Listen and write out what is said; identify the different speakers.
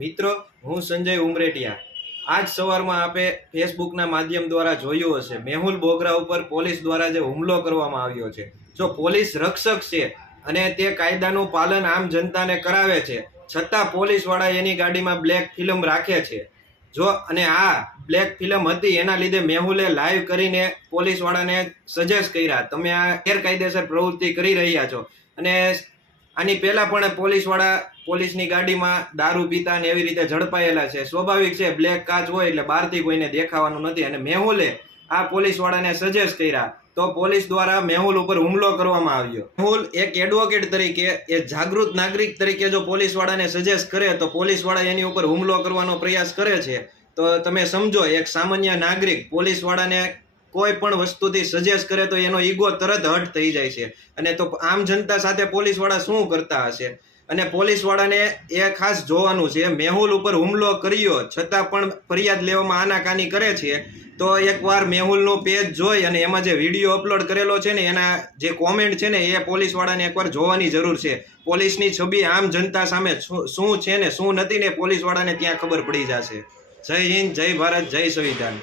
Speaker 1: મિત્રો, હું સંજય ઉમરેટિયા. આજ સવારમાં આપે ફેસબુકના માધ્યમ દ્વારા જોયું હશે. મેહુલ બોગરા ઉપર પોલીસ દ્વારા જે હુમલો કરવામાં આવ્યો છે. જો પોલીસ રક્ષક છે અને તે કાયદાનું પાલન આમ જનતાને કરાવે છે, છતાં પોલીસવાળા એની ગાડીમાં બ્લેક ફિલ્મ રાખે છે. જો અને આ બ્લેક ફિલ્મ હતી, એના લીધે મેહુલે લાઈવ કરીને પોલીસવાળાને સજેસ્ટ કર્યા. તમે આ ગેરકાયદેસર પ્રવૃત્તિ કરી રહ્યા છો. અને આની પહેલા પણ પોલીસવાળા પોલીસની ગાડીમાં દારૂ પીતા ને એવી રીતે ઝડપાયેલા છે. સ્વાભાવિક છે, બ્લેક કાચ હોય એટલે બહારથી કોઈને દેખાવાનું નથી અને મેહુલે આ પોલીસવાળાને સજેસ્ટ કર્યા તો પોલીસ દ્વારા મેહુલ ઉપર હુમલો કરવામાં આવ્યો. મેહુલ એક એડવોકેટ તરીકે એ જાગૃત નાગરિક તરીકે જો પોલીસવાળાને સજેસ્ટ કરે તો પોલીસવાળા એની ઉપર હુમલો કરવાનો પ્રયાસ કરે છે. તો તમે સમજો, એક સામાન્ય નાગરિક પોલીસવાળાને કોઈ પણ વસ્તુથી સજેસ્ટ કરે તો એનો ઈગો તરત હટ થઈ જાય છે. અને તો આમ જનતા સાથે પોલીસવાળા શું કરતા હશે? અને પોલીસવાળાને એ ખાસ જોવાનું છે, મેહુલ ઉપર હુમલો કર્યો, છતાં પણ ફરિયાદ લેવામાં આનાકાની કરે છે, તો એકવાર મેહુલનું પેજ જોઈ અને એમાં જે વીડિયો અપલોડ કરેલો છે ને, એના જે કોમેન્ટ છે ને, એ પોલીસવાળાને એકવાર જોવાની જરૂર છે. પોલીસની છબી આમ જનતા સામે શું- છે ને, શું નથી ને, પોલીસવાળાને ત્યાં ખબર પડી જશે. જય હિન્દ, જય ભારત, જય સંવિધાન.